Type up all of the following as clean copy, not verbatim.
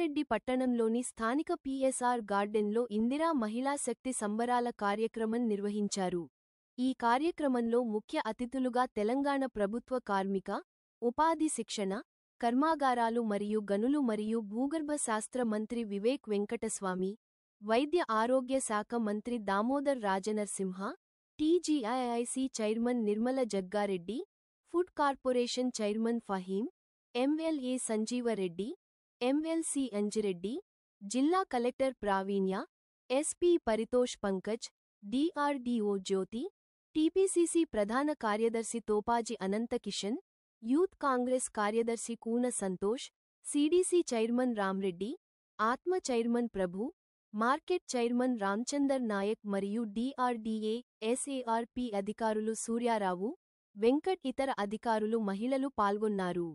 సంగారెడ్డి పట్టణంలోని స్థానిక పిఎస్ఆర్ గార్డెన్లో ఇందిరా మహిళా శక్తి సంబరాల కార్యక్రమం నిర్వహించారు. ఈ కార్యక్రమంలో ముఖ్య అతిథులుగా తెలంగాణ ప్రభుత్వ కార్మిక, ఉపాధి శిక్షణ, కర్మాగారాలు మరియు గనులు మరియు భూగర్భ శాస్త్ర మంత్రి వివేక్ వెంకటస్వామి, వైద్య ఆరోగ్య శాఖ మంత్రి Damodar Rajanarasimha, TGIIC chairman Nirmala Jaggareddy, food corporation chairman Faheem, MLA Sanjeevareddy, MLC Anjireddy, జిల్లా collector Praveenya, SP Paritosh Pankaj, DRDO Jyothi, TPCC ప్రధాన కార్యదర్శి తోపాజి అనంతకిషన్, యూత్ కాంగ్రెస్ కార్యదర్శి Koona Santosh, CDC chairman Ramreddy, ATMA chairman Prabhu, market chairman Ramchander Naik మరియు డిఆర్డీఏ, ఎస్ఏఆర్పీ అధికారులు సూర్యారావు, వెంకట్ ఇతర అధికారులు మహిళలు పాల్గొన్నారు.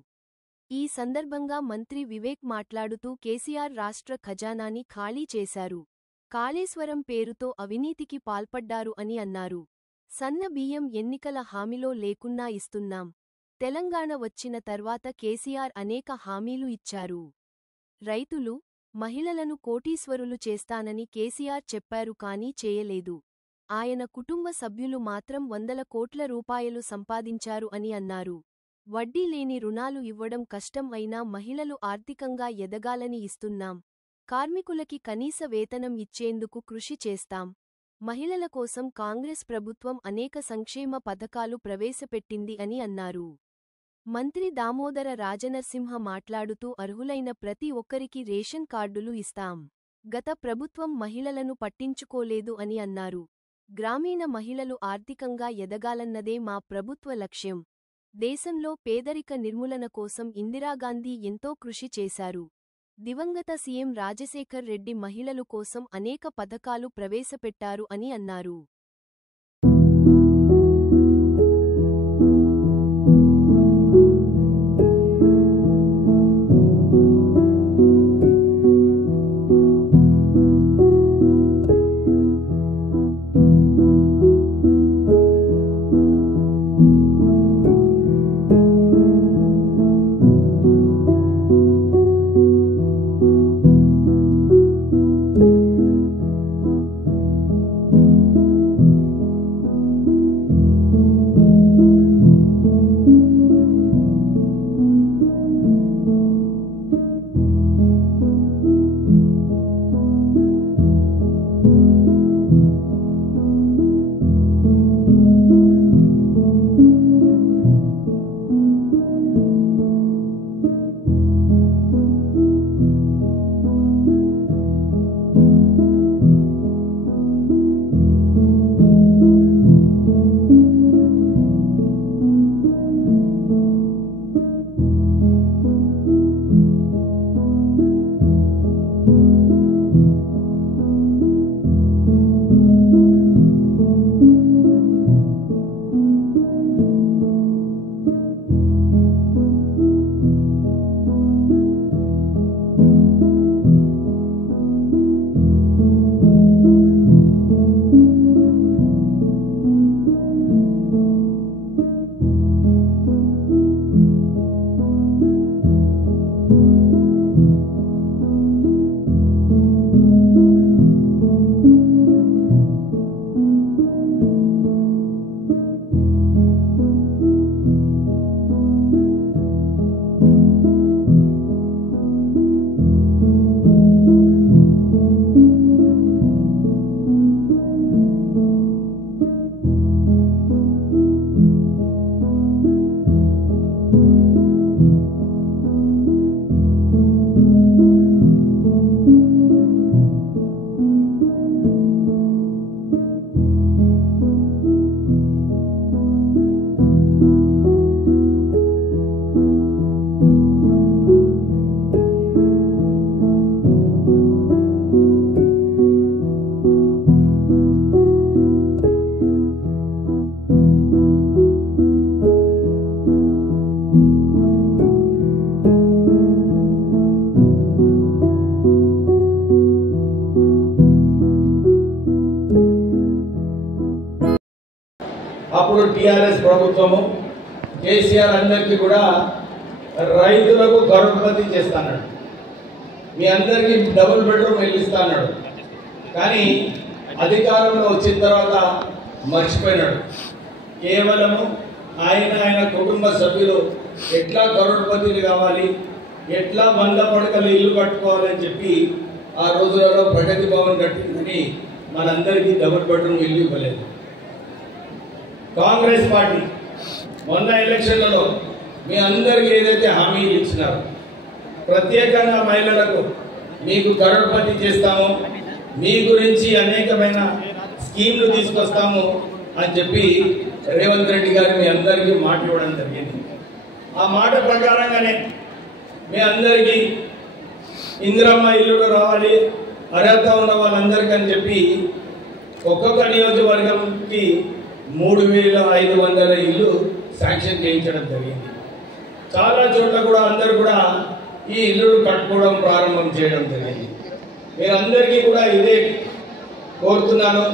ఈ సందర్భంగా మంత్రి వివేక్ మాట్లాడుతూ కేసీఆర్ రాష్ట్ర ఖజానాని ఖాళీ చేశారు. కాళేశ్వరం పేరుతో అవినీతికి పాల్పడ్డారు అని అన్నారు. సన్న బియ్యం ఎన్నికల హామీలో లేకున్నా ఇస్తున్నాం. తెలంగాణ వచ్చిన తర్వాత కేసీఆర్ అనేక హామీలు ఇచ్చారు. రైతులు, మహిళలను కోటీశ్వరులు చేస్తానని కేసీఆర్ చెప్పారు కానీ చేయలేదు. ఆయన కుటుంబ సభ్యులు మాత్రం వందల కోట్ల రూపాయలు సంపాదించారు అని అన్నారు. వడ్డీ లేని రుణాలు ఇవ్వడం కష్టం అయినా మహిళలు ఆర్థికంగా ఎదగాలని ఇస్తున్నాం. కార్మికులకి కనీస వేతనం ఇచ్చేందుకు కృషి చేస్తాం. మహిళల కోసం కాంగ్రెస్ ప్రభుత్వం అనేక సంక్షేమ పథకాలు ప్రవేశపెట్టింది అని అన్నారు. మంత్రి దామోదర రాజనరసింహ మాట్లాడుతూ అర్హులైన ప్రతి ఒక్కరికి రేషన్ కార్డులు ఇస్తాం. గత ప్రభుత్వం మహిళలను పట్టించుకోలేదు అని అన్నారు. గ్రామీణ మహిళలు ఆర్థికంగా ఎదగాలన్నదే మా ప్రభుత్వ లక్ష్యం. దేశంలో పేదరిక నిర్మూలన కోసం ఇందిరాగాంధీ ఎంతో కృషి చేశారు. దివంగత సీఎం రాజశేఖర్ రెడ్డి మహిళలు కోసం అనేక పథకాలు ప్రవేశపెట్టారు అని అన్నారు. అప్పుడు టిఆర్ఎస్ ప్రభుత్వము కేసీఆర్ అందరికీ కూడా రైతులకు కరోడ్పతి చేస్తాడు. మీ అందరికీ డబుల్ బెడ్రూమ్ ఇల్లు ఇస్తా అన్నాడు. కానీ అధికారంలో వచ్చిన తర్వాత మర్చిపోయినాడు. కేవలము ఆయన కుటుంబ సభ్యులు ఎట్లా కరోడ్పతిలు కావాలి, ఎట్లా 100 పడకలు ఇల్లు కట్టుకోవాలని చెప్పి ఆ రోజులలో ప్రగతి భవన్ కట్టిందని మనందరికీ డబుల్ బెడ్రూమ్ ఇల్లు ఇవ్వలేదు. కాంగ్రెస్ పార్టీ మొన్న ఎలక్షన్లలో మీ అందరికీ ఏదైతే హామీలు ఇచ్చినారో, ప్రత్యేకంగా మహిళలకు మీకు కరోడ్పతి చేస్తాము, మీ గురించి అనేకమైన స్కీమ్లు తీసుకొస్తాము అని చెప్పి రేవంత్ రెడ్డి గారు మీ అందరికీ మాట ఇవ్వడం జరిగింది. ఆ మాట ప్రకారంగానే మీ అందరికీ ఇందిరమ్మ ఇల్లులు రావాలి, అర్హత ఉన్న వాళ్ళందరికీ అని చెప్పి ఒక్కొక్క నియోజకవర్గంకి 3,500 ఇల్లు శాంక్షన్ చేయించడం జరిగింది. చాలా చోట్ల కూడా అందరూ కూడా ఈ ఇల్లులు కట్టుకోవడం ప్రారంభం చేయడం జరిగింది. మీరందరికీ కూడా ఇదే కోరుతున్నాను.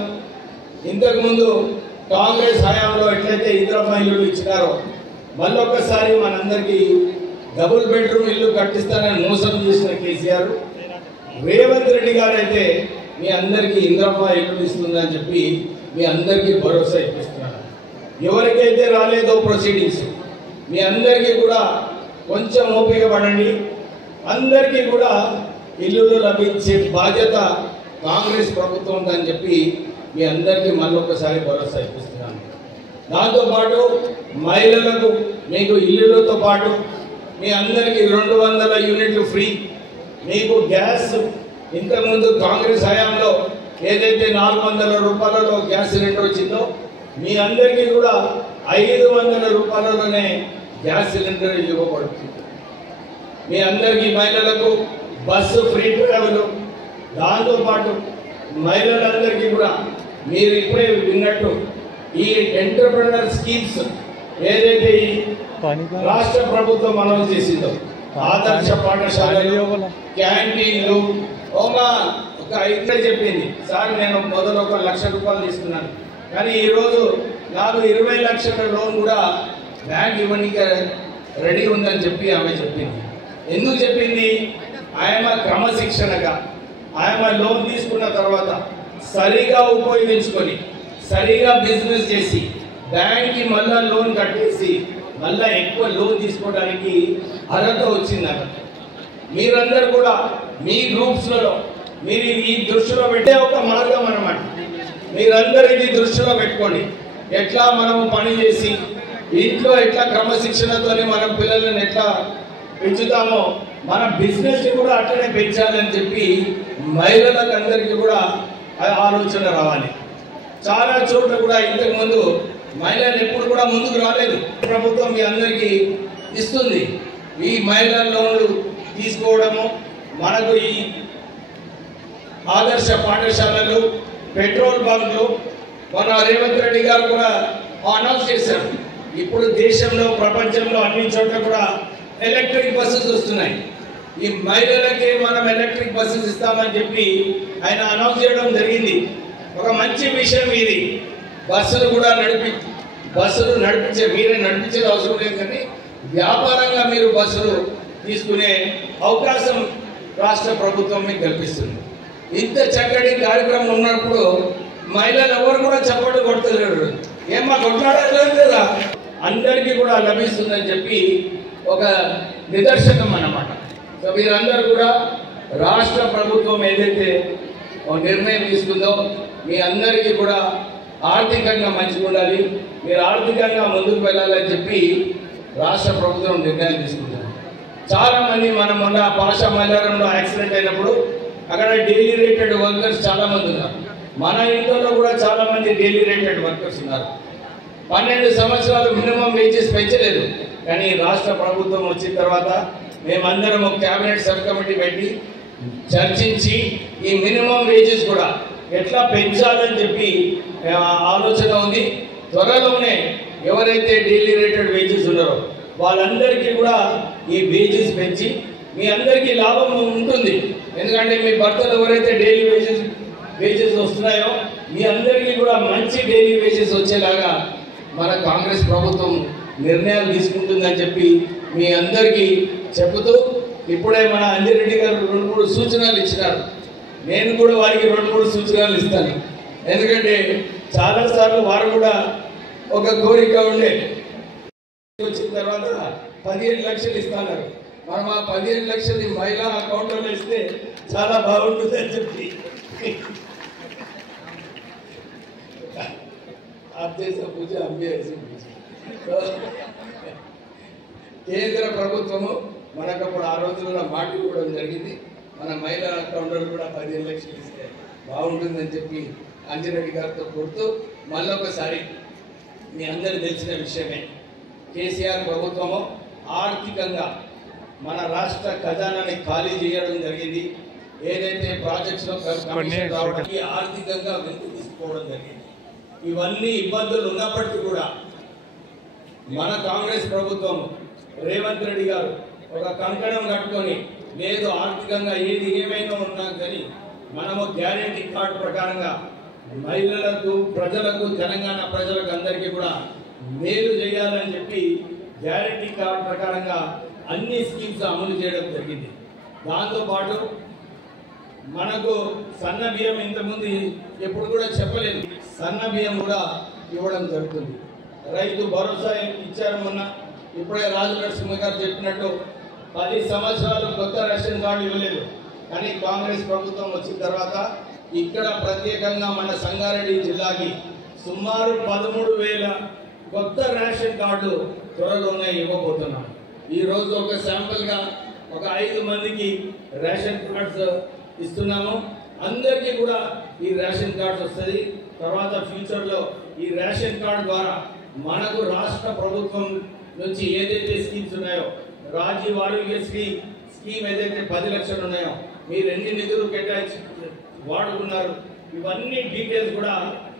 ఇంతకుముందు కాంగ్రెస్ హయాంలో ఎట్లయితే ఇందిరమ్మ ఇల్లులు ఇచ్చినారో మళ్ళొక్కసారి మనందరికీ డబుల్ బెడ్రూమ్ ఇల్లు కట్టిస్తానని మోసం చేసిన కేసీఆర్, రేవంత్ రెడ్డి గారు అయితే మీ అందరికీ ఇందిరమ్మ ఇల్లు ఇస్తుందని చెప్పి మీ అందరికీ భరోసా ఇప్పిస్తున్నారు. ఎవరికైతే రాలేదో ప్రొసీడింగ్స్ మీ అందరికీ కూడా కొంచెం ఓపిక పడండి. అందరికీ కూడా ఇల్లులు లభించే బాధ్యత కాంగ్రెస్ ప్రభుత్వం అని చెప్పి మీ అందరికీ మళ్ళొకసారి భరోసా ఇప్పిస్తున్నాను. దాంతోపాటు మహిళలకు మీకు ఇల్లులతో పాటు మీ అందరికీ 200 యూనిట్లు ఫ్రీ. మీకు గ్యాస్ ఇంతకుముందు కాంగ్రెస్ హయాంలో ఏదైతే 400 రూపాయలలో గ్యాస్ సిలిండర్ వచ్చిందో మీ అందరికీ కూడా 500 రూపాయలలోనే గ్యాస్ సిలిండర్ ఇవ్వబడుతుంది. మీ అందరికీ మహిళలకు బస్సు ఫ్రీ ట్రావెల్. దాంతోపాటు మహిళలందరికీ కూడా మీరు ఇప్పుడే విన్నట్టు ఈ ఎంటర్ప్రెనర్ స్కీమ్స్ ఏదైతే రాష్ట్ర ప్రభుత్వం అనౌన్స్ చేసిందో, ఆదర్శ పాఠశాలలు, క్యాంటీన్లు, ఒక 5 చెప్పింది సార్ నేను మొదలు 1 లక్ష రూపాయలు తీసుకున్నాను, కానీ ఈరోజు నాకు 20 లక్షల లోన్ కూడా బ్యాంక్ ఇవ్వడానికి రెడీ ఉందని చెప్పి ఆమె చెప్పింది. ఎందుకు చెప్పింది? ఆమె క్రమశిక్షణగా ఆమె లోన్ తీసుకున్న తర్వాత సరిగా ఉపయోగించుకొని సరిగా బిజినెస్ చేసి బ్యాంక్కి మళ్ళా లోన్ కట్టేసి మళ్ళా ఎక్కువ లోన్ తీసుకోవడానికి అర్హత వచ్చిందట. మీరందరూ కూడా మీ గ్రూప్స్లలో మీరు ఈ దృష్టిలో పెట్టే ఒక మార్గం అన్నమాట. మీరందరూ ఇది దృష్టిలో పెట్టుకోండి. ఎట్లా మనము పని చేసి ఇంట్లో ఎట్లా క్రమశిక్షణతోనే మన పిల్లలను ఎట్లా పెంచుతామో మన బిజినెస్ కూడా అట్లనే పెంచాలని చెప్పి మహిళలకు అందరికీ కూడా ఆలోచన రావాలి. చాలా చోట్ల కూడా ఇంతకుముందు మహిళలు ఎప్పుడు కూడా ముందుకు రాలేదు. ప్రభుత్వం మీ అందరికీ ఇస్తుంది. ఈ మహిళల లోన్లు తీసుకోవడము, మనకు ఈ ఆదర్శ పాఠశాలలు, పెట్రోల్ బంక్లు, మన రేవంత్ రెడ్డి గారు కూడా అనౌన్స్ చేశారు. ఇప్పుడు దేశంలో ప్రపంచంలో అన్ని చోట్ల కూడా ఎలక్ట్రిక్ బస్సెస్ వస్తున్నాయి. ఈ మహిళలకి మనం ఎలక్ట్రిక్ బస్సెస్ ఇస్తామని చెప్పి ఆయన అనౌన్స్ చేయడం జరిగింది. ఒక మంచి విషయం ఇది. బస్సులు కూడా నడిపించే మీరే నడిపించేది అవసరం లేదు, కానీ వ్యాపారంగా మీరు బస్సులు తీసుకునే అవకాశం రాష్ట్ర ప్రభుత్వం మీకు కల్పిస్తుంది. ఇంత చక్కటి కార్యక్రమం ఉన్నప్పుడు మహిళలు ఎవరు కూడా చప్పట్లు కొడతలేరు. ఏమా కొట్లాడలేదు కదా, అందరికీ కూడా లభిస్తుందని చెప్పి ఒక నిదర్శనం అన్నమాట. సో మీరందరూ కూడా రాష్ట్ర ప్రభుత్వం ఏదైతే నిర్ణయం తీసుకుందో మీ అందరికీ కూడా ఆర్థికంగా మంచిగా ఉండాలి, మీరు ఆర్థికంగా ముందుకు వెళ్ళాలని చెప్పి రాష్ట్ర ప్రభుత్వం నిర్ణయం తీసుకుంటారు. చాలామంది మనం మొన్న పాషా మైలారంలో యాక్సిడెంట్ అయినప్పుడు అక్కడ డైలీ రేటెడ్ వర్కర్స్ చాలామంది ఉన్నారు. మన ఇంట్లో కూడా చాలామంది డైలీ రేటెడ్ వర్కర్స్ ఉన్నారు. 12 సంవత్సరాలు మినిమం వేజెస్ పెంచలేదు, కానీ రాష్ట్ర ప్రభుత్వం వచ్చిన తర్వాత మేమందరం ఒక క్యాబినెట్ సబ్ కమిటీ పెట్టి చర్చించి ఈ మినిమం వేజెస్ కూడా ఎట్లా పెంచాలని చెప్పి ఆలోచన ఉంది. త్వరలోనే ఎవరైతే డైలీ రేటెడ్ వేజెస్ ఉన్నారో వాళ్ళందరికీ కూడా ఈ వేజెస్ పెంచి మీ అందరికీ లాభం ఉంటుంది. ఎందుకంటే మీ భర్తలు ఎవరైతే డైలీ వేజెస్ వస్తున్నాయో మీ అందరికీ కూడా మంచి డైలీ వేజెస్ వచ్చేలాగా మన కాంగ్రెస్ ప్రభుత్వం నిర్ణయాలు తీసుకుంటుందని చెప్పి మీ అందరికీ చెబుతూ ఇప్పుడే మన అంజిరెడ్డి గారు 2-3 సూచనలు ఇచ్చినారు. నేను కూడా వారికి 2-3 సూచనలు ఇస్తాను. ఎందుకంటే చాలాసార్లు వారు కూడా ఒక కోరిక ఉండే, వచ్చిన తర్వాత 15 లక్షలు ఇస్తున్నారు. మనం ఆ 15 లక్షలు మహిళా అకౌంట్లో ఇస్తే చాలా బాగుంటుంది అని చెప్పి పూజ కేంద్ర ప్రభుత్వము మనకప్పుడు ఆ రోజుల్లో మాట ఇవ్వడం జరిగింది. మన మహిళా అకౌంట్లో కూడా 15 లక్షలు ఇస్తే బాగుంటుందని చెప్పి అంజిరెడ్డి గారితో కోరుతూ మళ్ళొకసారి మీ అందరూ తెలిసిన విషయమే, కేసీఆర్ ప్రభుత్వము ఆర్థికంగా మన రాష్ట్ర ఖజానాని ఖాళీ చేయడం జరిగింది. ఏదైతే ప్రాజెక్ట్స్లో కమిషన్ రావడానికి ఆర్థికంగా వెనుక తీసుకోవడం జరిగింది. ఇవన్నీ ఇబ్బందులు ఉన్నప్పటికీ కూడా మన కాంగ్రెస్ ప్రభుత్వం రేవంత్ రెడ్డి గారు ఒక కంకణం కట్టుకొని, లేదు ఆర్థికంగా ఏది ఏమైనా ఉన్నా కానీ మనము గ్యారెంటీ కార్డు ప్రకారంగా మహిళలకు, ప్రజలకు, తెలంగాణ ప్రజలకు అందరికీ కూడా మేలు చేయాలని చెప్పి గ్యారెంటీ కార్డు ప్రకారంగా అన్ని స్కీమ్స్ అమలు చేయడం జరిగింది. దాంతోపాటు మనకు సన్న బియ్యం ఇంతకుముందు ఎప్పుడు కూడా చెప్పలేదు, సన్న బియ్యం కూడా ఇవ్వడం జరుగుతుంది. రైతు భరోసా ఇచ్చారు మొన్న. ఇప్పుడే రాజు నరసింహ గారు చెప్పినట్టు 10 సంవత్సరాలు కొత్త రేషన్ కార్డు ఇవ్వలేదు. కానీ కాంగ్రెస్ ప్రభుత్వం వచ్చిన తర్వాత ఇక్కడ ప్రత్యేకంగా మన సంగారెడ్డి జిల్లాకి సుమారు 13,000 కొత్త రేషన్ కార్డు త్వరలోనే ఇవ్వబోతున్నాం. ఈరోజు ఒక శాంపుల్గా ఒక 5 మందికి రేషన్ కార్డ్స్ ఇస్తున్నాము. అందరికీ కూడా ఈ రేషన్ కార్డ్స్ వస్తుంది. తర్వాత ఫ్యూచర్లో ఈ రేషన్ కార్డు ద్వారా మనకు రాష్ట్ర ప్రభుత్వం నుంచి ఏదైతే స్కీమ్స్ ఉన్నాయో, రాజీవ్ ఆరోగ్యశ్రీ స్కీమ్ ఏదైతే 10 లక్షలు ఉన్నాయో, మీరు ఎన్ని నిధులు కేటాయించి వాడుకున్నారు, ఇవన్నీ డీటెయిల్స్ కూడా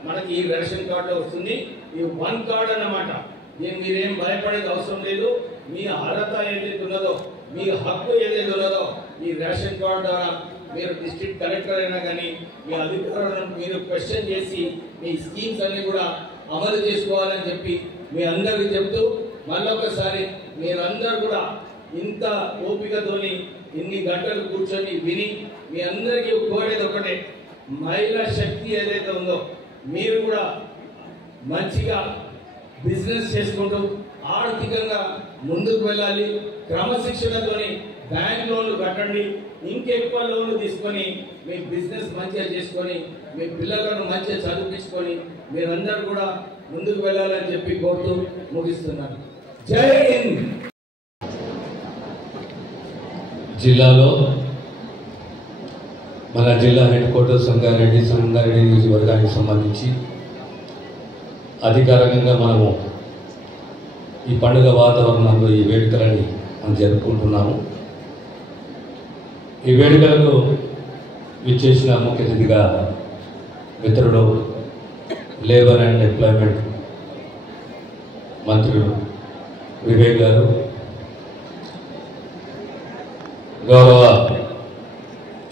మనకి ఈ రేషన్ కార్డులో వస్తుంది. ఈ 1 కార్డ్ అన్నమాట. దీన్ని మీరేం భయపడేది అవసరం లేదు. మీ అర్హత ఏదైతే ఉన్నదో, మీ హక్కు ఏదైతే ఉన్నదో, ఈ రేషన్ కార్డు ద్వారా మీరు డిస్ట్రిక్ట్ కలెక్టర్ అయినా కానీ మీ అధికారులను మీరు క్వశ్చన్ చేసి మీ స్కీమ్స్ అన్ని కూడా అమలు చేసుకోవాలని చెప్పి మీ అందరికీ చెప్తూ, మళ్ళొకసారి మీరందరూ కూడా ఇంత ఓపికతోని ఇన్ని గంటలు కూర్చొని విని మీ అందరికీ కోరేది ఒకటే, మహిళా శక్తి ఏదైతే ఉందో మీరు కూడా మంచిగా బిజినెస్ చేసుకుంటూ ఆర్థికంగా ముందుకు వెళ్ళాలి. క్రమశిక్షణతోని బ్యాంక్ లోన్లు కట్టండి, ఇంకెక్కువ లోన్లు తీసుకొని మీ బిజినెస్ మంచిగా చేసుకొని మీ పిల్లలను మంచిగా చదివించుకొని మీరందరూ కూడా ముందుకు వెళ్ళాలని చెప్పి కోరుతూ ముగిస్తున్నాను. జై హింద్. జిల్లాలో మన జిల్లా హెడ్ క్వార్టర్ సంగారెడ్డి నియోజకవర్గానికి సంబంధించి అధికారికంగా మనము ఈ పండుగ వాతావరణంలో ఈ వేడుకలని మనం జరుపుకుంటున్నాము. ఈ వేడుకలకు విచ్చేసిన ముఖ్య అతిథిగా మిత్రుడు లేబర్ అండ్ ఎంప్లాయ్మెంట్ మంత్రులు వివేక్ గారు, గౌరవ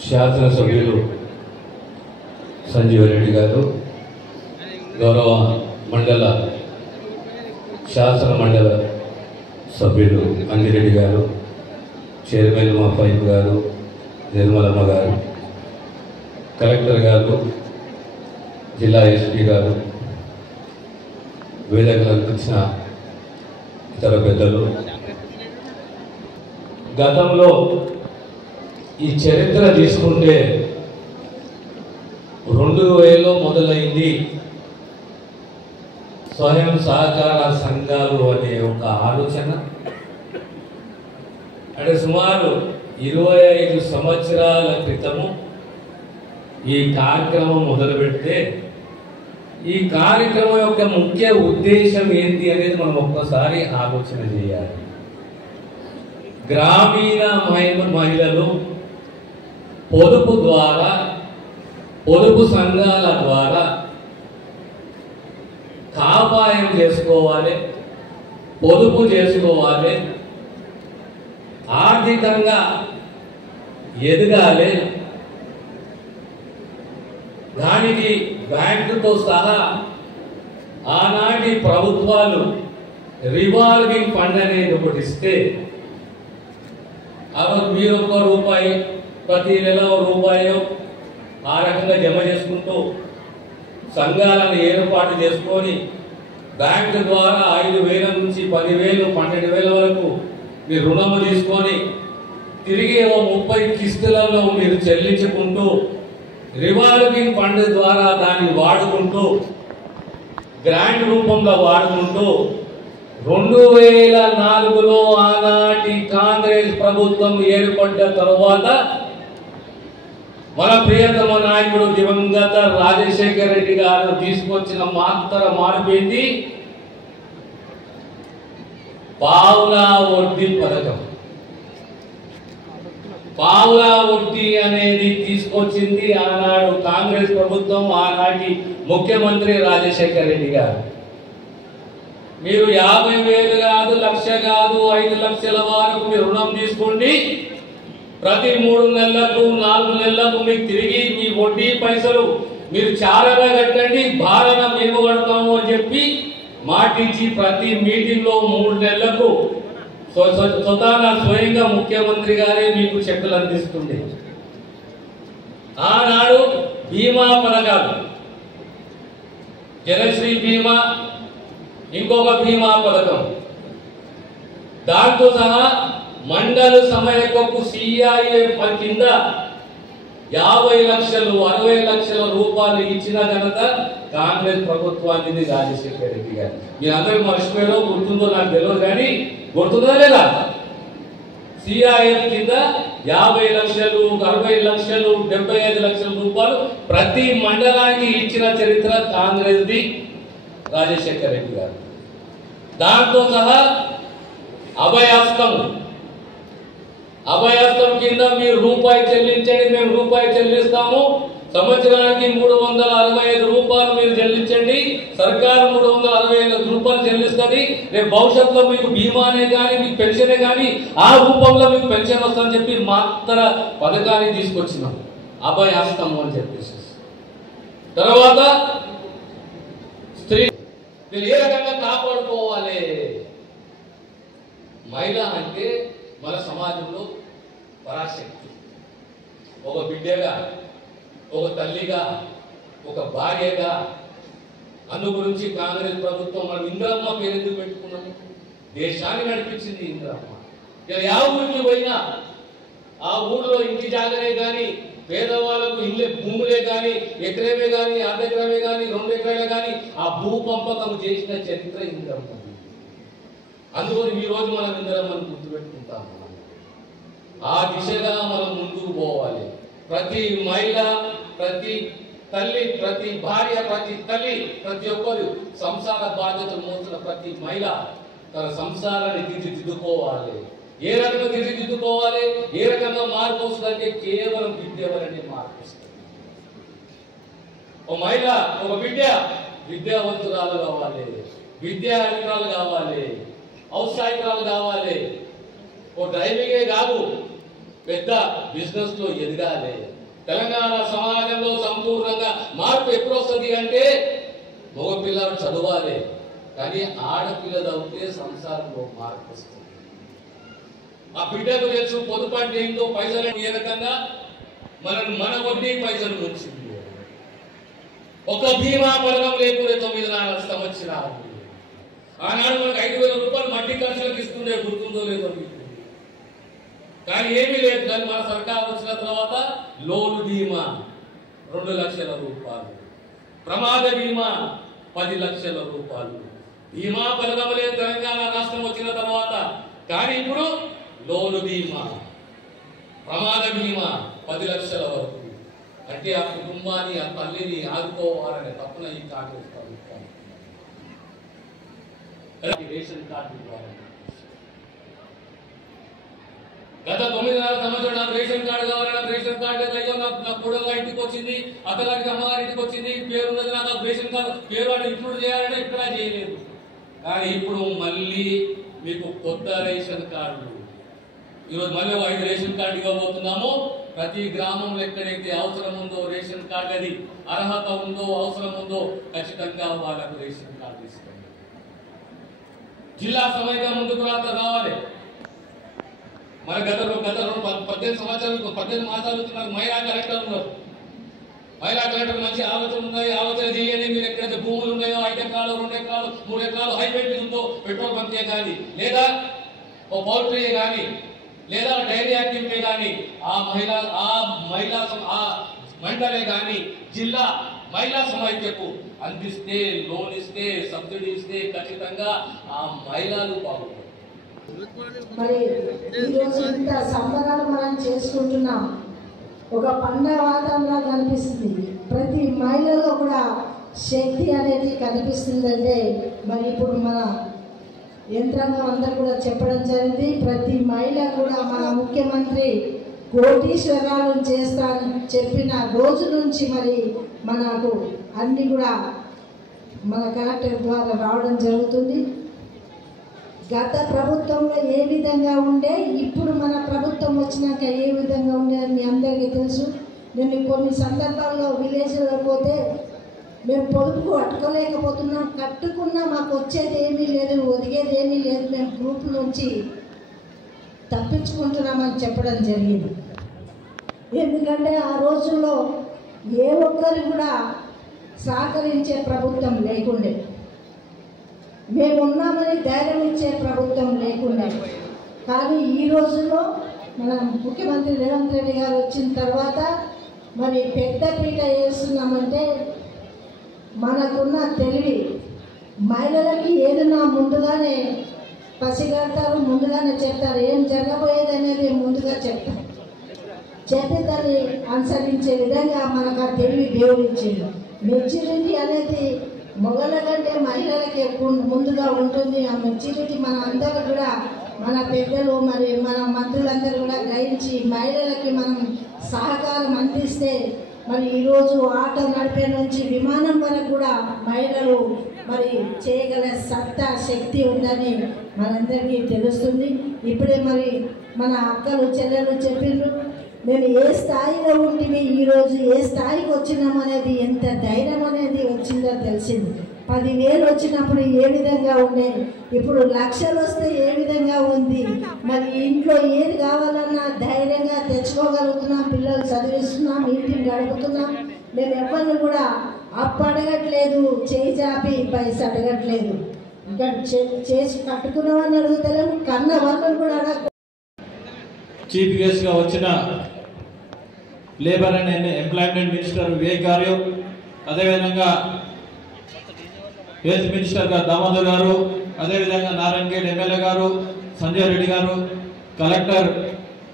శాసనసభ్యులు సంజీవ రెడ్డి గారు, గౌరవ మండల శాసన మండల సభ్యులు అంజిరెడ్డి గారు, చైర్మన్ మా ఫైన్ గారు, నిర్మలమ్మ గారు, కలెక్టర్ గారు, జిల్లా ఎస్పీ గారు, వేదికలకు వచ్చిన ఇతర పెద్దలు, గతంలో ఈ చరిత్ర తీసుకుంటే 2000లో మొదలైంది స్వయం సహకార సంఘాలు అనే ఒక ఆలోచన. అంటే సుమారు 25 సంవత్సరాల క్రితము ఈ కార్యక్రమం మొదలుపెడితే ఈ కార్యక్రమం యొక్క ముఖ్య ఉద్దేశం ఏంటి అనేది మనం ఒక్కసారి ఆలోచన చేయాలి. గ్రామీణ మహిళలు పొదుపు ద్వారా, పొదుపు సంఘాల ద్వారా కాపాయం చేసుకోవాలి, పొదుపు చేసుకోవాలి, ఆర్థికంగా ఎదగాలి. దానికి బ్యాంకుతో సహా ఆనాటి ప్రభుత్వాలు రివాల్వింగ్ ఫండ్ అనేది ఒకటి ఇస్తే ఆ రోజు మీరు ₹1 ప్రతి నెల ₹1 ఆ రకంగా జమ చేసుకుంటూ సంఘాలను ఏర్పాటు చేసుకొని బ్యాంకు ద్వారా 5,000 నుంచి 10,000, 12,000 వరకు మీరు రుణము తీసుకొని తిరిగి 30 కిస్తులలో మీరు చెల్లించుకుంటూ రివాల్వింగ్ ఫండ్ ద్వారా దాన్ని వాడుకుంటూ గ్రాంట్ రూపంలో వాడుకుంటూ 2004లో ఆనాటి కాంగ్రెస్ ప్రభుత్వం ఏర్పడ్డ తరువాత మన ప్రియతమ నాయకుడు దివంగత రాజశేఖర రెడ్డి గారు తీసుకొచ్చిన మార్పేంది పావులా వడ్డీ పథకం. పావులా వడ్డీ అనేది తీసుకొచ్చింది ఆనాడు కాంగ్రెస్ ప్రభుత్వం, ఆనాటి ముఖ్యమంత్రి రాజశేఖర రెడ్డి గారు. మీరు 50,000 కాదు, 1,00,000 కాదు, 5 లక్షల వరకు మీరు రుణం తీసుకోండి. ప్రతి 3 నెలలకు 4 నెలలకు మీకు తిరిగి మీ వడ్డీ పైసలు మీరు చాలాగా కట్టండి, భారణ మేము కడతాము అని చెప్పి మాటించి ప్రతి మీటింగ్ లో 3 నెలలకు స్వయంగా ముఖ్యమంత్రి గారే మీకు చెక్కులు అందిస్తుంది. ఆనాడు బీమా పథకాలు, జనశ్రీ బీమా, ఇంకొక బీమా పథకం, దాంతో సహా మండల సమయకు సిఐఎఫ్ కింద 50 లక్షలు 60 లక్షల రూపాయలు ఇచ్చిన ఘనత కాంగ్రెస్ ప్రభుత్వానికి రాజశేఖర రెడ్డి గారు. మీరందరూ మర్చిపోయారో గుర్తుందో నాకు తెలియదు, కానీ గుర్తుందా లేదా? సిఐఎఫ్ కింద 50 లక్షలు 60 లక్షలు 75 లక్షల రూపాయలు ప్రతి మండలానికి ఇచ్చిన చరిత్ర కాంగ్రెస్ది, రాజశేఖర రెడ్డి గారు. దాంతో సహా అభయాస్తం కింద మీరు రూపాయి చెల్లించండి, మేము రూపాయి చెల్లిస్తాము, సంవత్సరానికి 365 రూపాయలు మీరు చెల్లించండి, సర్కారు 365 రూపాయలు చెల్లిస్తుంది, రేపు భవిష్యత్తులో మీకు బీమానే కానీ మీకు పెన్షనే కానీ ఆ రూపంలో మీకు పెన్షన్ వస్తుందని చెప్పి మాత్ర పథకాన్ని తీసుకొచ్చినాం, అభయాస్తం అని చెప్పేసి. తర్వాత స్త్రీ మీరు ఏ రకంగా కాపాడుకోవాలి? మహిళ అంటే మన సమాజంలో పరాశక్తి. ఒక బిడ్డగా, ఒక తల్లిగా, ఒక భార్యగా. అందు గురించి కాంగ్రెస్ ప్రభుత్వం మనం ఇందిరమ్మ పేరు ఎందుకు పెట్టుకున్నాము? దేశాన్ని నడిపించింది ఇందిరమ్మ. ఇలా యా ఊరికి పోయినా ఆ ఊళ్ళో ఇంటి జాగనే కానీ, పేదవాళ్ళకు ఇల్లే భూములే కానీ, ఎకరమే కానీ, అర్ధ ఎకరమే కానీ, 2 ఎకరాలే కానీ ఆ భూ పంపకం చేసిన చరిత్ర ఇందిరమ్మ. అందుకని ఈ రోజు మనం ఇందిరమ్మని గుర్తుపెట్టుకుంటాము. ఆ దిశగా మనం ముందుకు పోవాలి. ప్రతి మహిళ, ప్రతి తల్లి, ప్రతి భార్య, ప్రతి తల్లి, ప్రతి ఒక్కరు సంసార బాధ్యతలు మోస్తున్న ప్రతి మహిళ తన సంసారాన్ని తీర్చిదిద్దుకోవాలి. ఏ రకంగా తీర్చిదిద్దుకోవాలి, ఏ రకంగా మార్పు వస్తుందంటే కేవలం విద్య వల్లనే మార్పు వస్తుంది. ఒక మహిళ, ఒక బిడ్డ విద్యావంతురాలు కావాలి, విద్యాధికారులు కావాలి, ఔత్సాహికురాలు కావాలి. ఓ డ్రైవింగే కాదు, పెద్ద బిజినెస్ లో ఎదగాలి. తెలంగాణ సమాజంలో సంపూర్ణంగా మార్పు ఎప్పుడు వస్తుంది అంటే మగ పిల్లలు చదవాలి, కానీ ఆడపిల్ల చదివితే సంసారంలో మార్పు వస్తుంది. ఆ బిడ్డకు తెలుసు పొదుపు అంటే ఏంటో, పైసలు ఏ రకంగా మన వడ్డీ పైసలు వచ్చింది. ఒక బీమా పథకం లేకుండా 9 సంవత్సరాలు ఆనాడు మనకు 5,000 రూపాయలు మట్టి ఖర్చులకు ఇస్తుండే, గుర్తుందో లేదో మీకు. కానీ ఏమీ లేదు. కానీ మన సర్కారు వచ్చిన తర్వాత లోన్ బీమా 2 లక్షల రూపాయలు, ప్రమాద బీమా 10 లక్షల రూపాయలు. బీమా పథకం లేదు తెలంగాణ రాష్ట్రం వచ్చిన తర్వాత. కానీ ఇప్పుడు లోన్ బీమా, ప్రమాద బీమా 10 లక్షల వరకు. అంటే ఆ కుటుంబాన్ని, ఆ తల్లిని ఆదుకోవాలనే తప్పున ఈ కాంగ్రెస్ ప్రభుత్వం రేషన్ కార్డు ద్వారా గత 9 సంవత్సరాలు నాకు రేషన్ కార్డు కావాలి, నాకు రేషన్ కార్డు అయ్యో నా కూడగా ఇంటికి వచ్చింది, అత్తగారికి అమ్మగారి ఇంటికి వచ్చింది, పేరు ఉన్నది, నాకు రేషన్ కార్డు పేరు అని ఇంక్లూడ్ చేయాలంటే ఇక్కడ చేయలేదు. కానీ ఇప్పుడు మళ్ళీ మీకు కొత్త రేషన్ కార్డులు, ఈరోజు మళ్ళీ 5 రేషన్ కార్డు ఇవ్వబోతున్నాము. ప్రతి గ్రామంలో ఎక్కడైతే అవసరం ఉందో రేషన్ కార్డు, అది అర్హత ఉందో అవసరం ఉందో ఖచ్చితంగా వాళ్ళకు రేషన్ కార్డు ఇస్తుంది. జిల్లా సమయంగా ముందుకు రావాలి. మన గత 18 సంవత్సరాలు 18 మాసాలు నాకు మహిళా కలెక్టర్ ఉన్నారు. మహిళా కలెక్టర్ మంచి ఆలోచన ఉన్నాయి, ఆలోచన చేయండి. మీరు ఎక్కడైతే భూములు ఉన్నాయో 5 ఎకరాలు 2 ఎకరాలు 3 ఎకరాలు హైవే మీద ఉందో పెట్రోల్ బంకే కానీ లేదా ఓ పౌల్ట్రీయే కానీ లేదా డైరీ యాక్టివిటీ కానీ ఆ మండలే కానీ జిల్లా మహిళా సమైక్యకు అందిస్తే, లోన్ ఇస్తే, సబ్సిడీ ఇస్తే ఖచ్చితంగా ఆ మహిళలు బాగుంటారు. మరి ఈరోజు ఇంత సంబరాలు మనం చేసుకుంటున్నాం. ఒక పండగ వాతావరణంగా కనిపిస్తుంది. ప్రతి మహిళలో కూడా శక్తి అనేది కనిపిస్తుందంటే మరి ఇప్పుడు మన యంత్రాంగం అందరూ కూడా చెప్పడం జరిగింది. ప్రతి మహిళ కూడా మన ముఖ్యమంత్రి కోటీశ్వరాలను చేస్తానని చెప్పిన రోజు నుంచి మరి మనకు అన్నీ కూడా మన కలెక్టర్ ద్వారా రావడం జరుగుతుంది. గత ప్రభుత్వంలో ఏ విధంగా ఉండే, ఇప్పుడు మన ప్రభుత్వం వచ్చినాక ఏ విధంగా ఉండే మీ అందరికీ తెలుసు. నేను కొన్ని సందర్భాల్లో విలేజ్లో పోతే మేము పొదుపు కట్టుకోలేకపోతున్నాం, కట్టుకున్నా మాకు వచ్చేది ఏమీ లేదు, ఒదిగేది ఏమీ లేదు, మేము గ్రూప్ నుంచి తప్పించుకుంటున్నామని చెప్పడం జరిగింది. ఎందుకంటే ఆ రోజుల్లో ఏ ఒక్కరు కూడా సహకరించే ప్రభుత్వం లేకుండే, మేమున్నామని ధైర్యం ఇచ్చే ప్రభుత్వం లేకుండా. కానీ ఈ రోజుల్లో మన ముఖ్యమంత్రి రేవంత్ రెడ్డి గారు వచ్చిన తర్వాత మరి పెద్ద పీట వేస్తున్నామంటే మనకున్న తెలివి, మహిళలకి ఏదైనా ముందుగానే పసిగడతారు, ముందుగానే చెప్తారు, ఏం జరగబోయేది అనేది ముందుగా చెప్తారు. చెప్పి దాన్ని అనుసరించే విధంగా మనకు ఆ తెలివి దేవుడు ఇచ్చింది. మెచ్యూరిటీ అనేది మొగల కంటే మహిళలకి ఎక్కువ ముందుగా ఉంటుంది. ఆ మెచ్యూరిటీ మన అందరూ కూడా, మన పెద్దలు మరి మన మంత్రులందరూ కూడా గ్రహించి మహిళలకి మనం సహకారం అందిస్తే మరి ఈరోజు ఆటో నడిపే నుంచి విమానం వరకు కూడా మహిళలు మరి చేయగల సత్తా శక్తి ఉందని మనందరికీ తెలుస్తుంది. ఇప్పుడే మరి మన అక్కలు చెల్లెలు చెప్పిండ్రు, మేము ఏ స్థాయిలో ఉండి ఈరోజు ఏ స్థాయికి వచ్చినామనేది, ఎంత ధైర్యం అనేది వచ్చిందో తెలిసింది. 10,000 వచ్చినప్పుడు ఏ విధంగా ఉండేది, ఇప్పుడు లక్షలు వస్తే ఏ విధంగా ఉంది. మరి ఇంట్లో ఏది కావాలన్నా ధైర్యంగా తెచ్చుకోగలుగుతున్నాం, పిల్లలు చదివిస్తున్నాం, ఇంటిని గడుపుతున్నాం. మేము ఎవరిని కూడా అప్పు అడగట్లేదు, చేయి చాపి పైసా అడగట్లేదు. ఇంకా చేసి కట్టుకున్నామని అడుగుతలేము, కన్న వాళ్ళని కూడా అడగ. చీఫ్ గెస్ట్గా వచ్చిన labour and employment minister Vivek గారు, అదేవిధంగా హెల్త్ మినిస్టర్ గారు దామోదర్ గారు, అదేవిధంగా నారాయణగేడ్ ఎమ్మెల్యే గారు సంజయ్ రెడ్డి గారు, కలెక్టర్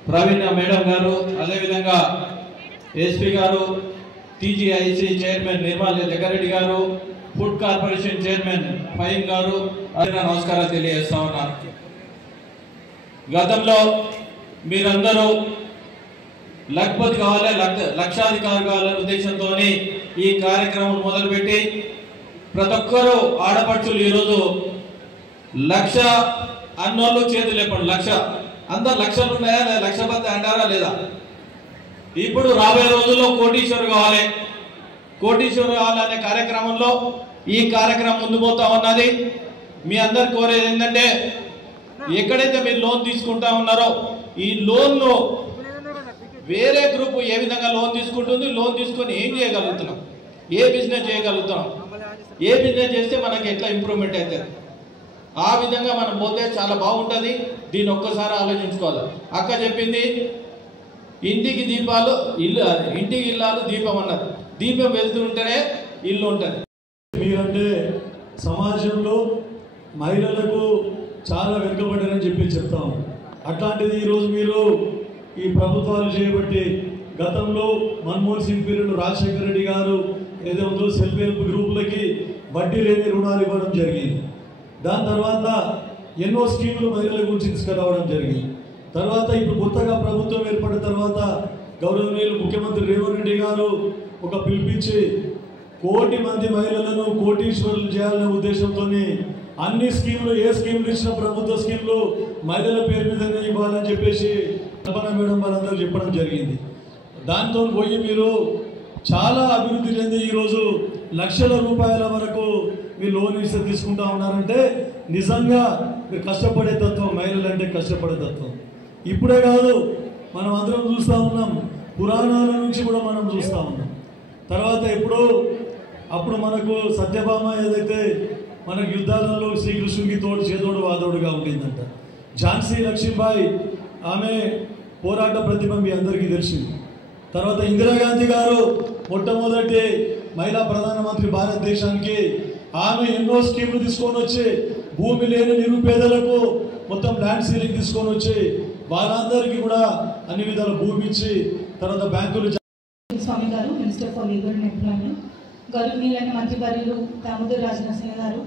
ప్రవీణ మేడం గారు, అదేవిధంగా ఎస్పీ గారు, టీజీఐసి చైర్మన్ నిర్మల్ జగ్గారెడ్డి గారు, ఫుడ్ కార్పొరేషన్ చైర్మన్ ఫహీం గారు, నమస్కారాలు తెలియజేస్తా ఉన్నారు. గతంలో మీరందరూ లక్పతి కావాలి, లక్షాధికారి కావాలనే ఉద్దేశంతో ఈ కార్యక్రమం మొదలుపెట్టి ప్రతి ఒక్కరూ ఆడపడుచులు ఈరోజు 1,00,000 అన్నోళ్ళు చేతులు లేపండి. 1,00,000 అందరు లక్షలు ఉన్నాయా, 1,00,000 మంది అంటారా లేదా? ఇప్పుడు రాబోయే రోజుల్లో కోటీశ్వరు కావాలి, కోటీశ్వరు కావాలనే కార్యక్రమంలో ఈ కార్యక్రమం ముందు పోతా ఉన్నది. మీ అందరు కోరేది ఏంటంటే, ఎక్కడైతే మీరు లోన్ తీసుకుంటా ఉన్నారో ఈ లోన్ను వేరే గ్రూప్ ఏ విధంగా లోన్ తీసుకుంటుంది, లోన్ తీసుకొని ఏం చేయగలుగుతున్నాం, ఏ బిజినెస్ చేయగలుగుతున్నాం, ఏ బిజినెస్ చేస్తే మనకి ఎట్లా ఇంప్రూవ్మెంట్ అవుతుంది, ఆ విధంగా మనం పోతే చాలా బాగుంటుంది. దీన్ని ఒక్కసారి ఆలోచించుకోవాలి. అక్క చెప్పింది ఇంటికి దీపాలు ఇంటికి ఇల్లాలు దీపం అన్నారు. దీపం వెళ్తుంటేనే ఇల్లు ఉంటుంది. మీరంటే సమాజంలో మహిళలకు చాలా వెనుకబడ్డారని చెప్తాం. అట్లాంటిది ఈరోజు మీరు ఈ ప్రభుత్వాలు చేయబట్టి, గతంలో మన్మోహన్ సింగ్ పీరియడ్ రాజశేఖర రెడ్డి గారు ఏదో సెల్ఫ్ హెల్ప్ గ్రూపులకి వడ్డీ లేని రుణాలు ఇవ్వడం జరిగింది. దాని తర్వాత ఎన్నో స్కీములు మహిళల గురించి తీసుకురావడం జరిగింది. తర్వాత ఇప్పుడు కొత్తగా ప్రభుత్వం ఏర్పడిన తర్వాత గౌరవనీయులు ముఖ్యమంత్రి రేవంత్ రెడ్డి గారు ఒక పిలిపించి 1 కోటి మంది మహిళలను కోటీశ్వరులు చేయాలనే ఉద్దేశంతో అన్ని స్కీములు, ఏ స్కీములు ఇచ్చిన ప్రభుత్వ స్కీములు మహిళల పేరు మీదనే ఇవ్వాలని చెప్పేసి కల్పన మేడం వాళ్ళందరూ చెప్పడం జరిగింది. దాంతో పోయి మీరు చాలా అభివృద్ధి చెంది ఈరోజు లక్షల రూపాయల వరకు మీరు లోన్ ఇస్తే తీసుకుంటా ఉన్నారంటే నిజంగా మీరు కష్టపడే తత్వం, మహిళలు అంటే కష్టపడే తత్వం. ఇప్పుడే కాదు, మనం అందరం చూస్తూ ఉన్నాం, పురాణాల నుంచి కూడా మనం చూస్తూ ఉన్నాం. తర్వాత అప్పుడు మనకు సత్యభామ ఏదైతే మనకు యుద్ధాలలో శ్రీకృష్ణుడికి తోడు చేదోడు వాదోడుగా ఉండిందంట. ఝాన్సీ లక్ష్మీబాయి ఆమె పోరాట ప్రతిభ మీ అందరికీ తెలిసింది. తర్వాత ఇందిరాగాంధీ గారు మొట్టమొదటి మహిళా ప్రధానమంత్రి భారతదేశానికి. ఆమె ఎన్నో స్కీములు తీసుకొని వచ్చి భూమి లేని నిరుపేదలకు మొత్తం ల్యాండ్ సీలింగ్ తీసుకొని వచ్చి వాళ్ళందరికీ కూడా అన్ని విధాల భూమి ఇచ్చి తర్వాత బ్యాంకులు. స్వామి గారు, minister for labour and employment, గౌరవనీయులైన మంత్రివర్యులు దామోదర్ రాజనరసింహ గారు,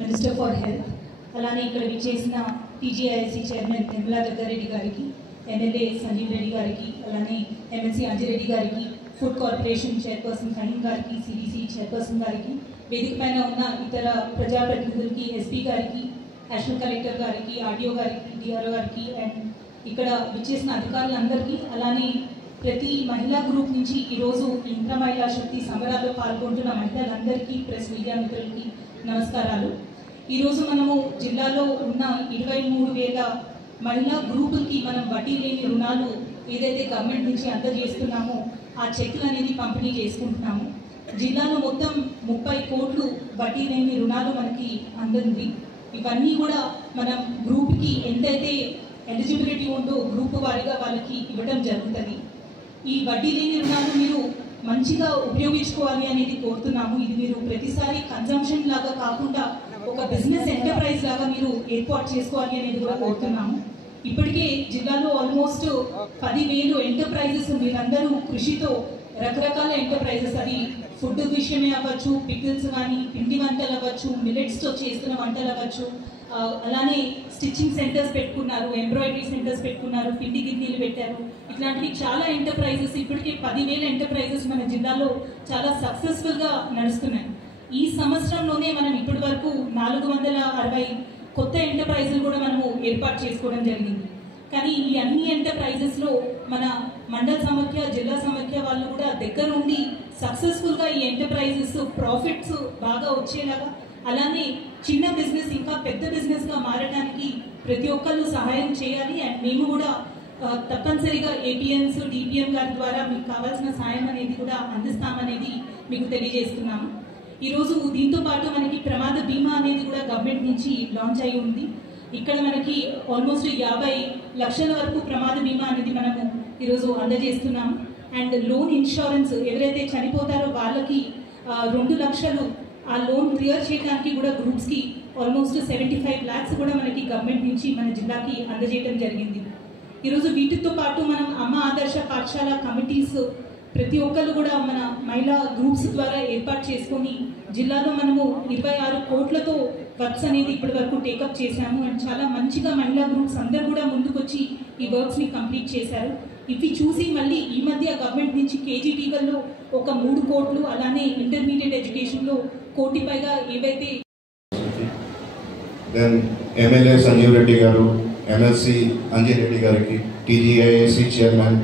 మినిస్టర్ ఫర్ హెల్త్, అలానే ఇక్కడ విచ్చేసిన టీజీఐఐసి చైర్మన్ నిర్మలా జగ్గారెడ్డి గారికి, ఎమ్మెల్యే సంజీవ్ రెడ్డి గారికి, అలానే ఎమ్మెల్సీ అంజిరెడ్డి గారికి, ఫుడ్ కార్పొరేషన్ చైర్పర్సన్ ఫహీం గారికి, సిడిసి చైర్పర్సన్ గారికి, వేదిక పైన ఉన్న ఇతర ప్రజాప్రతినిధులకి, ఎస్పీ గారికి, నేషనల్ కలెక్టర్ గారికి, ఆర్డీఓ గారికి, డిఆర్ఓ గారికి, అండ్ ఇక్కడ విచ్చేసిన అధికారులందరికీ, అలానే ప్రతి మహిళా గ్రూప్ నుంచి ఈరోజు ఇంద్ర మహిళా శక్తి సమరాల్లో పాల్గొంటున్న మహిళలందరికీ, ప్రెస్ మీడియా మిత్రులకి నమస్కారాలు. ఈరోజు మనము జిల్లాలో ఉన్న 23,000 మహిళా గ్రూపులకి మనం వడ్డీ లేని రుణాలు ఏదైతే గవర్నమెంట్ నుంచి అందజేస్తున్నామో ఆ చెక్లు అనేది పంపిణీ చేసుకుంటున్నాము. జిల్లాలో మొత్తం 30 కోట్లు వడ్డీ లేని రుణాలు మనకి అందింది. ఇవన్నీ కూడా మనం గ్రూప్కి ఎంతైతే ఎలిజిబిలిటీ ఉందో గ్రూప్ వారిగా వాళ్ళకి ఇవ్వడం జరుగుతుంది. ఈ వడ్డీ లేని రుణాలు మీరు మంచిగా ఉపయోగించుకోవాలి అనేది కోరుతున్నాము. ఇది మీరు ప్రతిసారి కన్జంప్షన్ లాగా కాకుండా ఒక బిజినెస్ ఎంటర్ప్రైజ్ లాగా మీరు ఏర్పాటు చేసుకోవాలి అనేది కూడా కోరుతున్నాము. ఇప్పటికే జిల్లాలో ఆల్మోస్ట్ 10,000 ఎంటర్ప్రైజెస్ మీరందరూ కృషితో రకరకాల ఎంటర్ప్రైజెస్, అది ఫుడ్ విషయమే అవ్వచ్చు, పికిల్స్ కానీ, పిండి వంటలు అవ్వచ్చు, మిల్లెట్స్తో చేస్తున్న వంటలు అవ్వచ్చు, అలానే స్టిచ్చింగ్ సెంటర్స్ పెట్టుకున్నారు, ఎంబ్రాయిడరీ సెంటర్స్ పెట్టుకున్నారు, పిండి గిన్నెలు పెట్టారు. ఇట్లాంటివి చాలా ఎంటర్ప్రైజెస్, ఇప్పటికే 10,000 ఎంటర్ప్రైజెస్ మన జిల్లాలో చాలా సక్సెస్ఫుల్గా నడుస్తున్నాయి. ఈ సంవత్సరంలోనే మనం ఇప్పటి వరకు 460 కొత్త ఎంటర్ప్రైజులు కూడా మనము ఏర్పాటు చేసుకోవడం జరిగింది. కానీ ఈ అన్ని ఎంటర్ప్రైజెస్లో మన మండల సమాఖ్య, జిల్లా సమాఖ్య వాళ్ళు కూడా దగ్గరుండి సక్సెస్ఫుల్గా ఈ ఎంటర్ప్రైజెస్ ప్రాఫిట్స్ బాగా వచ్చేలాగా, అలానే చిన్న బిజినెస్ ఇంకా పెద్ద బిజినెస్గా మారడానికి ప్రతి ఒక్కరు సహాయం చేయాలి. అండ్ మేము కూడా తప్పనిసరిగా ఏపీఎన్స్, డిపిఎం గారి ద్వారా మీకు కావాల్సిన సాయం అనేది కూడా అందిస్తామనేది మీకు తెలియజేస్తున్నాము. ఈరోజు దీంతో పాటు మనకి ప్రమాద బీమా అనేది కూడా గవర్నమెంట్ నుంచి లాంచ్ అయి ఉంది. ఇక్కడ మనకి ఆల్మోస్ట్ 50 లక్షల వరకు ప్రమాద బీమా అనేది మనము ఈరోజు అందజేస్తున్నాము. అండ్ లోన్ ఇన్సూరెన్స్, ఎవరైతే చనిపోతారో వాళ్ళకి 2 లక్షలు ఆ లోన్ క్లియర్ చేయడానికి కూడా గ్రూప్స్కి ఆల్మోస్ట్ 75 lakhs కూడా మనకి గవర్నమెంట్ నుంచి మన జిల్లాకి అందజేయడం జరిగింది. ఈరోజు వీటితో పాటు మనం అమ్మ ఆదర్శ పాఠశాల కమిటీస్ ప్రతి ఒక్కరు కూడా మన మహిళా గ్రూప్స్ ద్వారా ఏర్పాటు చేసుకొని జిల్లాలో మనము 26 కోట్లతో వర్క్స్ అనేది ఇప్పటి వరకు టేకప్ చేశాము. అండ్ చాలా మంచిగా మహిళా గ్రూప్స్ అందరూ కూడా ముందుకొచ్చి ఈ వర్క్స్ని కంప్లీట్ చేశారు. ఇవి చూసి మళ్ళీ ఈ మధ్య గవర్నమెంట్ నుంచి కేజీటీవల్లో ఒక 3 కోట్లు, అలానే ఇంటర్మీడియట్ ఎడ్యుకేషన్లో 1 కోటి పైగా ఏవైతే. దెన్ ఎమ్మెల్యే సంజీవ్ రెడ్డి గారు, ఎమ్మెల్సీ అంజిరెడ్డి గారికి, TGIIC chairman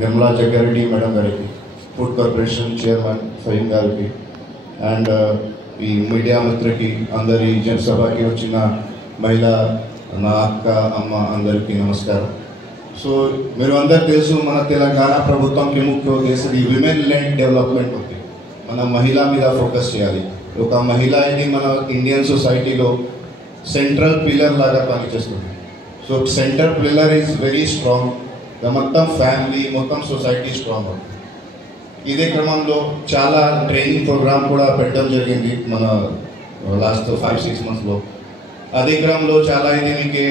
Nirmala Jaggareddy madam గారికి, ఫుడ్ కార్పొరేషన్ చైర్మన్ ఫహీం గారికి, అండ్ ఈ మీడియా మిత్రులకి, అందరి జనసభకి వచ్చిన మహిళా నా అక్క, అమ్మ అందరికీ నమస్కారం. సో మీరు అందరు తెలుసు, మన తెలంగాణ ప్రభుత్వంకి ముఖ్య ఉద్దేశం ఈ విమెన్ లెడ్ డెవలప్మెంట్ ఉంది. మన మహిళ మీద ఫోకస్ చేయాలి. ఒక మహిళ ఇది మన ఇండియన్ సొసైటీలో సెంట్రల్ పిల్లర్ లాగా పనిచేస్తుంది. So central pillar is very strong. మొత్తం ఫ్యామిలీ, మొత్తం సొసైటీ స్ట్రాంగ్ అవుతుంది. ఇదే క్రమంలో చాలా ట్రైనింగ్ ప్రోగ్రామ్ కూడా పెట్టడం జరిగింది మన లాస్ట్ 5-6 monthsలో. అదే క్రమంలో చాలా ఇది మీకు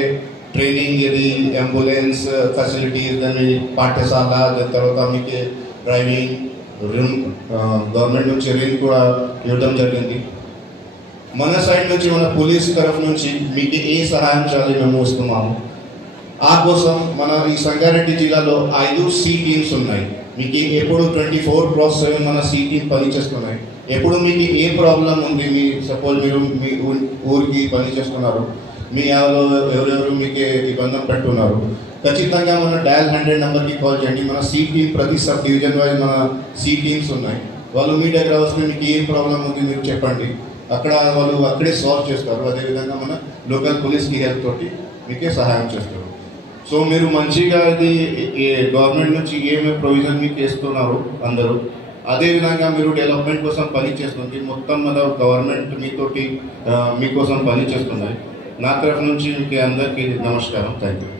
ట్రైనింగ్, ఇది అంబులెన్స్ ఫెసిలిటీస్, దాని పాఠశాల, దాని తర్వాత మీకు డ్రైవింగ్ గవర్నమెంట్ నుంచి రిన్ కూడా ఇవ్వడం జరిగింది. మన సైడ్ నుంచి, మన పోలీస్ తరఫు నుంచి మీకు ఏ సహాయం చేయాలి మేము ఇస్తున్నాము. ఆ కోసం మన ఈ సంగారెడ్డి జిల్లాలో 5 C టీమ్స్ ఉన్నాయి. మీకు ఎప్పుడు 24/7 మన C టీమ్ పనిచేస్తున్నాయి. ఎప్పుడు మీకు ఏ ప్రాబ్లం ఉంది, మీ సపోజ్ మీరు మీ ఊరికి పని చేస్తున్నారు, మీ ఎవరెవరు మీకు ఇబ్బంది పెట్టున్నారు, ఖచ్చితంగా మన డయల్ 100 నెంబర్కి కాల్ చేయండి. మన C టీమ్ ప్రతి సబ్ డివిజన్ వైజ్ మన C టీమ్స్ ఉన్నాయి. వాళ్ళు మీ దగ్గర వస్తే మీకు ఏ ప్రాబ్లం ఉంది మీరు చెప్పండి, అక్కడ వాళ్ళు అక్కడే సాల్వ్ చేస్తారు. అదేవిధంగా మన లోకల్ పోలీస్కి హెల్ప్ తోటి మీకే సహాయం చేస్తారు. సో మీరు మంచిగా ఇది గవర్నమెంట్ నుంచి ఏమి ప్రొవిజన్ మీకు చేస్తున్నారు అందరూ, అదేవిధంగా మీరు డెవలప్మెంట్ కోసం పని చేస్తుంది. మొత్తం గవర్నమెంట్ మీతోటి మీకోసం పని చేస్తుంది. నా తరఫు నుంచి మీకు అందరికీ నమస్కారం. Thank you.